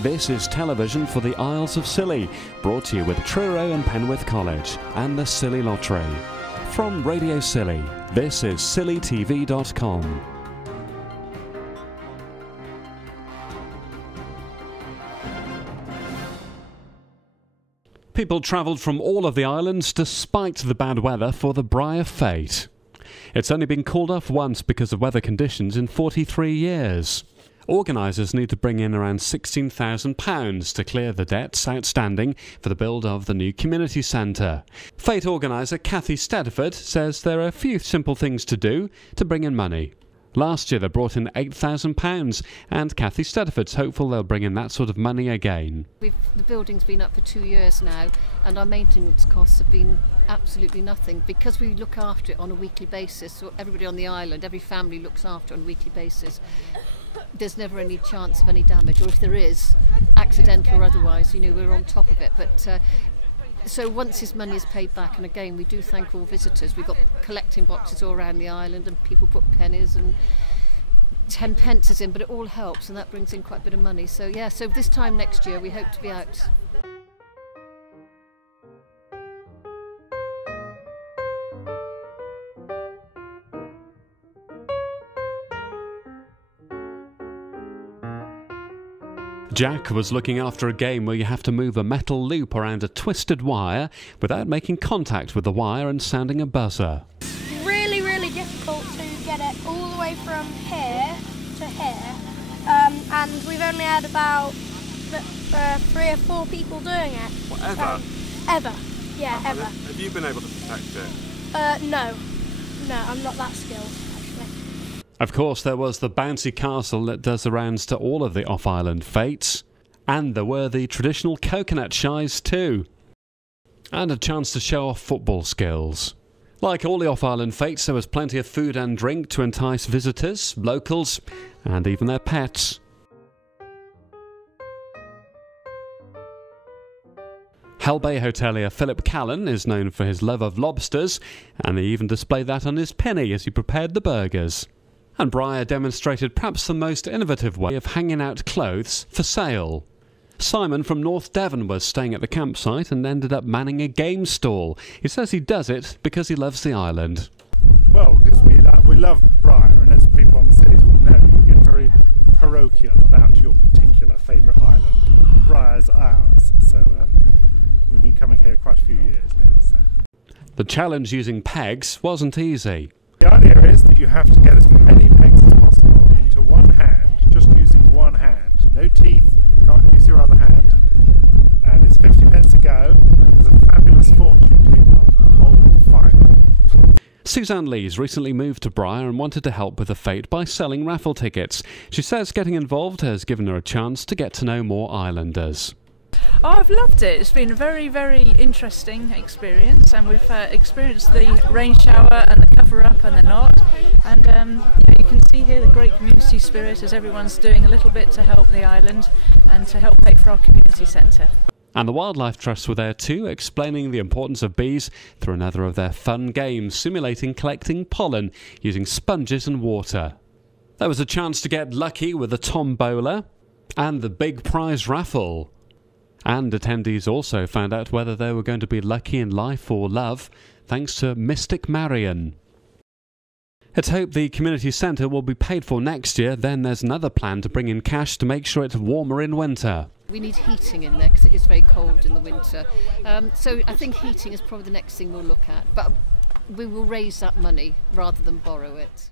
This is television for the Isles of Scilly, brought to you with Truro and Penwith College and the Scilly Lottery. From Radio Scilly, this is scillytv.com. People travelled from all of the islands despite the bad weather for the Bryher Fete. It's only been called off once because of weather conditions in 43 years. Organisers need to bring in around £16,000 to clear the debts outstanding for the build of the new community centre. Fete organiser Cathy Stedford says there are a few simple things to do to bring in money. Last year they brought in £8,000 and Cathy Stedford's hopeful they'll bring in that sort of money again. The building's been up for 2 years now and our maintenance costs have been absolutely nothing because we look after it on a weekly basis. So everybody on the island, every family looks after it on a weekly basis. There's never any chance of any damage, or if there is, accidental or otherwise, we're on top of it. But so once his money is paid back, and again we do thank all visitors, we've got collecting boxes all around the island and people put pennies and 10 pences in, but it all helps and that brings in quite a bit of money. So yeah, so this time next year we hope to be out. Jack was looking after a game where you have to move a metal loop around a twisted wire without making contact with the wire and sounding a buzzer. Really, really difficult to get it all the way from here to here, and we've only had about 3 or 4 people doing it. Whatever? Ever, yeah, ever. Have you been able to protect it? No, I'm not that skilled. Of course, there was the bouncy castle that does the rounds to all of the off-island fetes. And there were the traditional coconut shies too. And a chance to show off football skills. Like all the off-island fetes, there was plenty of food and drink to entice visitors, locals, and even their pets. Hell Bay hotelier Philip Callan is known for his love of lobsters, and he even displayed that on his penny as he prepared the burgers. And Bryher demonstrated perhaps the most innovative way of hanging out clothes for sale. Simon from North Devon was staying at the campsite and ended up manning a game stall. He says he does it because he loves the island. Well, because we love Bryher, and as people on the cities will know, you get very parochial about your particular favourite island. Bryher's ours, so we've been coming here quite a few years now. So. The challenge using pegs wasn't easy. The idea is that you have to get as many pegs as possible into one hand, just using one hand. No teeth, you can't use your other hand, and it's 50 pence a go. There's a fabulous fortune to be won, a whole fiver. Suzanne Lees recently moved to Bryher and wanted to help with the fete by selling raffle tickets. She says getting involved has given her a chance to get to know more islanders. Oh, I've loved it. It's been a very, very interesting experience, and we've experienced the rain shower and the cover-up and the knot, and you can see here the great community spirit as everyone's doing a little bit to help the island and to help pay for our community centre. And the Wildlife Trusts were there too, explaining the importance of bees through another of their fun games, simulating collecting pollen using sponges and water. There was a chance to get lucky with the tombola and the big prize raffle. And attendees also found out whether they were going to be lucky in life or love, thanks to Mystic Marion. It's hoped the community centre will be paid for next year, then there's another plan to bring in cash to make sure it's warmer in winter. We need heating in there because it is very cold in the winter. So I think heating is probably the next thing we'll look at, but we will raise that money rather than borrow it.